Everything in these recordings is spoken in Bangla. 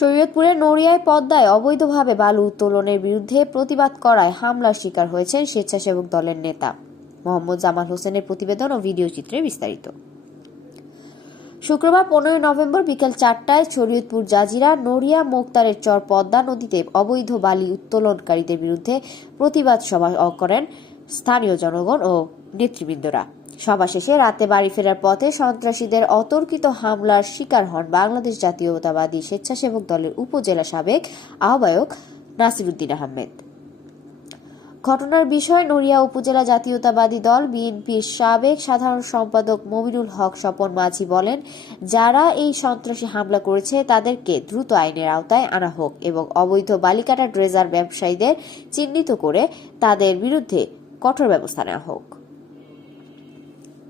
শরীয়তপুরের নড়িয়ায় পদ্মায় অবৈধভাবে বালু উত্তোলনের বিরুদ্ধে প্রতিবাদ করায় হামলার শিকার হয়েছেন স্বেচ্ছাসেবক দলের নেতা। মোহাম্মদ জামাল হোসেনের প্রতিবেদন ও ভিডিও চিত্রে বিস্তারিত। শুক্রবার পনেরোই নভেম্বর বিকেল চারটায় শরীয়তপুর জাজিরা, নড়িয়া, মোক্তারের চর পদ্মা নদীতে অবৈধ বালি উত্তোলনকারীদের বিরুদ্ধে প্রতিবাদ সভা করেন স্থানীয় জনগণ ও নেতৃবৃন্দরা। সভা শেষে রাতে বাড়ি ফেরার পথে সন্ত্রাসীদের অতর্কিত হামলার শিকার হন বাংলাদেশ জাতীয়তাবাদী স্বেচ্ছাসেবক দলের উপজেলা সাবেক আহ্বায়ক নাসিরুদ্দিন আহমেদ। ঘটনার বিষয়ে, নড়িয়া উপজেলা জাতীয়তাবাদী দল বিএনপির সাবেক সাধারণ সম্পাদক মমিনুল হক স্বপন মাঝি বলেন, যারা এই সন্ত্রাসী হামলা করেছে, তাদেরকে দ্রুত আইনের আওতায় আনা হোক এবং অবৈধ বালিকাটা ড্রেজার ব্যবসায়ীদের চিহ্নিত করে তাদের বিরুদ্ধে কঠোর ব্যবস্থা নেওয়া হোক।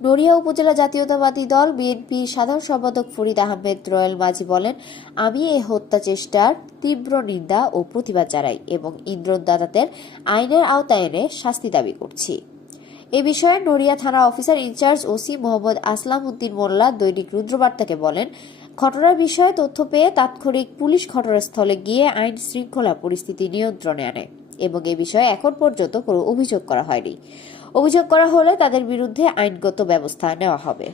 নড়িয়া উপজেলা জাতীয়তাবাদী দল বিএনপির সাধারণ সম্পাদক ফরিদ আহমেদ রয়েল মাঝি বলেন, আমি এই হত্যা চেষ্টার তীব্র নিন্দা ও প্রতিবাদ জানাই এবং ইন্দ্রদাতাদের আইনের আওতায় এনে শাস্তি দাবি করছি। এ বিষয়ে নড়িয়া থানা officer in-charge OC Mohammad Aslam Uddin Molla দৈনিক রুদ্রবার্তাকে বলেন, ঘটনার বিষয়ে তথ্য পেয়ে তাৎক্ষণিক পুলিশ ঘটনাস্থলে গিয়ে আইন শৃঙ্খলা পরিস্থিতি নিয়ন্ত্রণে আনে এবং এ বিষয়ে এখন পর্যন্ত কোনো অভিযোগ করা হয়নি। অভিযোগ করা হলে তাদের বিরুদ্ধে আইনগত ব্যবস্থা নেওয়া হবে।